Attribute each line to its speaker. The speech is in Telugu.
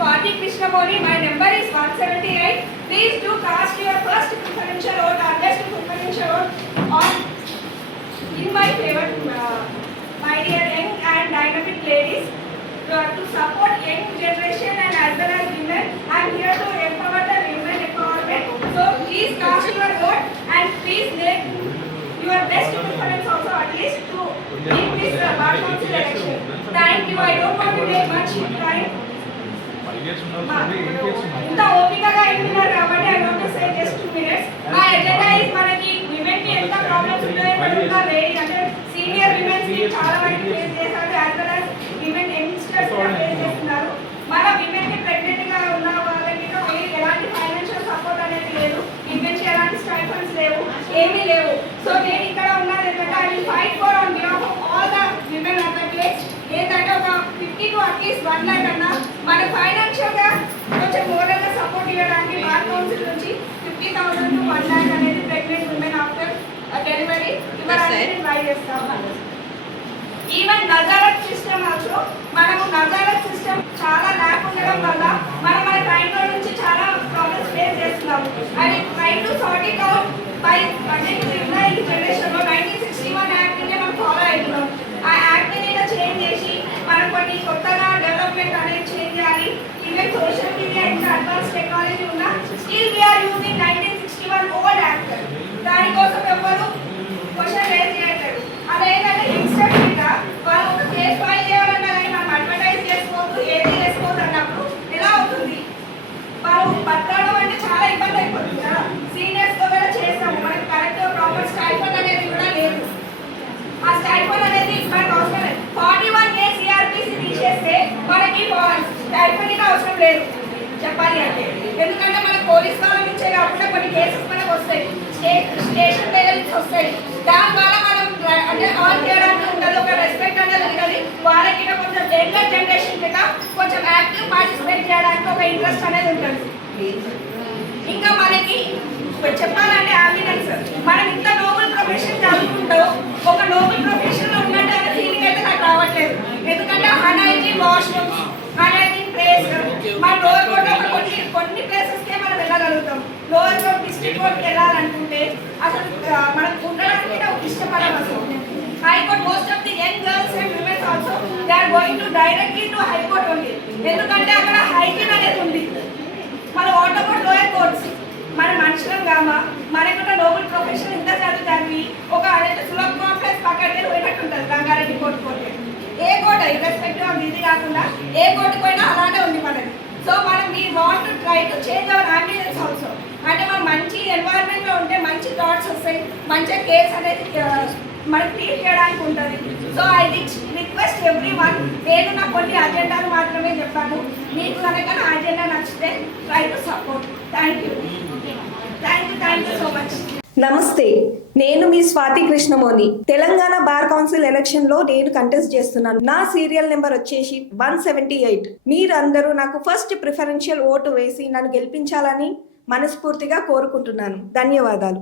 Speaker 1: Swati Krishnamoni. My number is 178. Please do cast your first preferential vote or best preferential vote on in my favor, uh, my dear young and dynamic ladies. uh, to support young generation and as well as women. I am here to empower the women empowerment. So please cast your vote and please make your best preference also at least to in this uh, bar election. Thank you. I don't want to take much time. ఇంత ఓపికగా వింటున్నారు కాబట్టి I want say just minutes మా ఎజెండా ఇస్ మనకి విమెన్కి ఎంత ప్రాబ్లమ్స్ ఉన్నాయో లేడీ అంటే సీనియర్ విమెన్స్కి చాలా వరకు ఫేస్ చేశారు as well as women youngsters కూడా ఫేస్ చేస్తున్నారు. మన విమెన్కి ప్రెగ్నెంట్గా ఉన్న వాళ్ళకి మళ్ళీ ఎలాంటి ఫైనాన్షియల్ సపోర్ట్ అనేది లేదు. కి ఎలాంటి స్టైఫండ్స్ లేవు ఏమీ లేవు. సో నేను ఇక్కడ ఉన్నది ఏంటంటే I will fight for on behalf of all the women of the place ఏంటంటే ఒక fifty to at least one lakh అన్నా. మన ఫైనాన్షియల్గా కొంచెం మోడల్గా సపోర్ట్ ఇవ్వడానికి బార్ కౌన్సిల్ నుంచి fifty thousand to one lakh అనేది ప్రెగ్నెంట్ ఉమెన్ ఆఫ్టర్ డెలివరీ ఇవ్వడానికి ట్రై చేస్తాము ఈవెన్ నజారత్ సిస్టమ్ ఆల్సో మనము నజారత్ సిస్టమ్ చాలా ల్యాక్ ఉండడం వల్ల మనం మన టైంలో నుంచి చాలా ప్రాబ్లమ్స్ ఫేస్ చేస్తున్నాము. అది try to sort it out by అంటే study, even social media and advanced technology, still we are using 90 అవసరం లేదు. చెప్పాలి అంటే. ఎందుకంటే మన పోలీస్ వాళ్ళ నుంచే కాకుండా కొన్ని కేసెస్ మనకు వస్తాయి. స్టేషన్ దగ్గర నుంచి వస్తాయి. దాని ద్వారా మనం అంటే ఆన్ చేయడానికి ఉండదు ఒక రెస్పెక్ట్ అనేది ఉంటుంది. వాళ్ళకి కొంచెం యంగర్ జనరేషన్ కింద కొంచెం యాక్టివ్ పార్టిసిపేట్ చేయడానికి ఒక ఇంట్రెస్ట్ అనేది ఉంటుంది. ఇంకా మనకి చెప్పాలంటే అంబులెన్స్ మనం ఇంత నోబెల్ ప్రొఫెషన్ చదువుకుంటూ ఒక నోబెల్ ప్రొఫెషన్లో ఉన్నట్టు అనే ఫీలింగ్ అయితే నాకు రావట్లేదు ఎందుకంటే అన్హైజీన్ వాష్రూమ్స్ అన్హైజీన్ ప్లేస్ మన లోయర్ కోర్ట్లో కొన్ని కొన్ని ప్లేసెస్ కే మనం వెళ్ళగలుగుతాం లోయర్ కోర్ట్ డిస్ట్రిక్ట్ కోర్ట్ వెళ్ళాలనుకుంటే అసలు ఆ, మనం ఉండడానికి కూడా ఇష్టపడం అసలు. High court most of the young girls and womens also they are going to directly to high court only ఎందుకంటే అక్కడ హైజీన్ అనేది ఉంది. మన వాటర్ బోర్డ్ లోయర్ కోర్ట్స్ మన మనుషులం కామా మనకున్న నోబుల్ ప్రొఫెషన్ ఇంత చదువు చదివి ఒక అదే సులభ కాంప్లెక్స్ పక్కన పోయినట్టు ఉంటుంది రంగారెడ్డి కోర్టు కోర్టు. ఏ కోర్టు ఇర్రెస్పెక్టివ్ ఆఫ్ ఇది కాకుండా ఏ కోర్టు పోయినా అలానే ఉంది మనది. సో మనం we want to try to change our ambience also అంటే మనం మంచి ఎన్వైరన్మెంట్ లో థాట్స్ వస్తాయి. మంచిగా కేస్ అనేది మనకి ట్రీట్ చేయడానికి ఉంటుంది. So I request everyone నేను నా కొన్ని అజెండాలు మాత్రమే చెప్పాను. మీకు కనుక నా అజెండా నచ్చితే try to support thank you thank you thank you so much
Speaker 2: నమస్తే. నేను మీ స్వాతి కృష్ణమోని తెలంగాణ బార్ కౌన్సిల్ ఎలక్షన్లో నేను కంటెస్ట్ చేస్తున్నాను. నా సీరియల్ నెంబర్ వచ్చేసి వన్ సెవెంటీ ఎయిట్. మీరందరూ నాకు ఫస్ట్ ప్రిఫరెన్షియల్ ఓటు వేసి నన్ను గెలిపించాలని మనస్ఫూర్తిగా కోరుకుంటున్నాను. ధన్యవాదాలు.